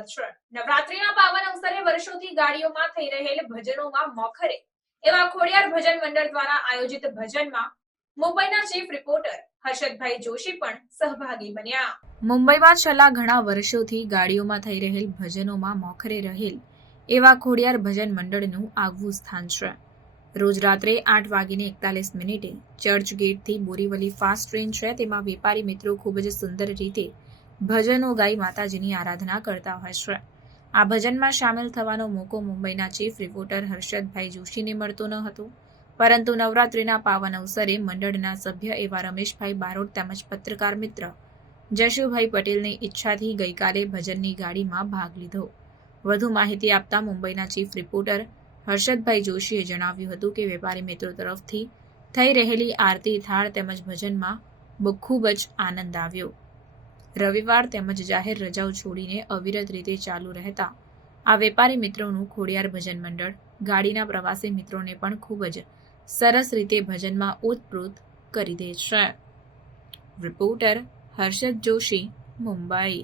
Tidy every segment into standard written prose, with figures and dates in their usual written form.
સ્વાગત છે। નવરાત્રીના પાવન અવસરે વર્ષોથી ગાડીઓમાં થઈ રહેલ ભજનોમાં મોખરે એવા ખોડિયાર ભજન મંડળ દ્વારા આયોજિત ભજનમાં મુંબઈના ચીફ રિપોર્ટર હર્ષદભાઈ જોશી પણ સહભાગી બન્યા। મુંબઈમાં છેલ્લા ઘણા વર્ષોથી ગાડીઓમાં થઈ રહેલ ભજનોમાં મોખરે રહેલ એવા ખોડિયાર ભજન મંડળનું આગવું સ્થાન છે। રોજ રાત્રે 8:41 ચર્ચ ગેટથી બોરીવલી ફાસ્ટ ટ્રેન છે, તેમાં વેપારી મિત્રો ખૂબ જ સુંદર રીતે ભજનો ગાઈ માતાજીની આરાધના કરતા હોય છે। આ ભજનમાં સામેલ થવાનો મોકો મુંબઈના ચીફ રિપોર્ટર હર્ષદભાઈ જોશીને મળતો ન હતો, પરંતુ નવરાત્રીના પાવન અવસરે મંડળના સભ્ય એવા રમેશભાઈ બારોટ તેમજ પત્રકાર મિત્ર જશુભાઈ પટેલની ઈચ્છાથી ગઈકાલે ભજનની ગાડીમાં ભાગ લીધો। વધુ માહિતી આપતા મુંબઈના ચીફ રિપોર્ટર હર્ષદભાઈ જોશીએ જણાવ્યું હતું કે વેપારી મિત્રો તરફથી થઈ રહેલી આરતી થાળ તેમજ ભજનમાં ખૂબ જ આનંદ આવ્યો। રવિવાર તેમજ જાહેર રજાઓ છોડીને અવિરત રીતે ચાલુ રહેતા આ વેપારી મિત્રોનું ખોડિયાર ભજન મંડળ ગાડીના પ્રવાસી મિત્રોને પણ ખૂબ જ સરસ રીતે ભજનમાં ઓતપ્રોત કરી દે છે। રિપોર્ટર હર્ષદ જોશી, મુંબઈ।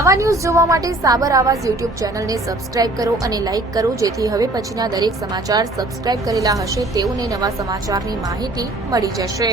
આવા ન્યૂઝ જોવા માટે સાબર આવાઝ યુટ્યુબ ચેનલને સબસ્ક્રાઇબ કરો અને લાઇક કરો, જેથી હવે પછીના દરેક સમાચાર સબસ્ક્રાઇબ કરેલા હશે તેઓને નવા સમાચારની માહિતી મળી જશે.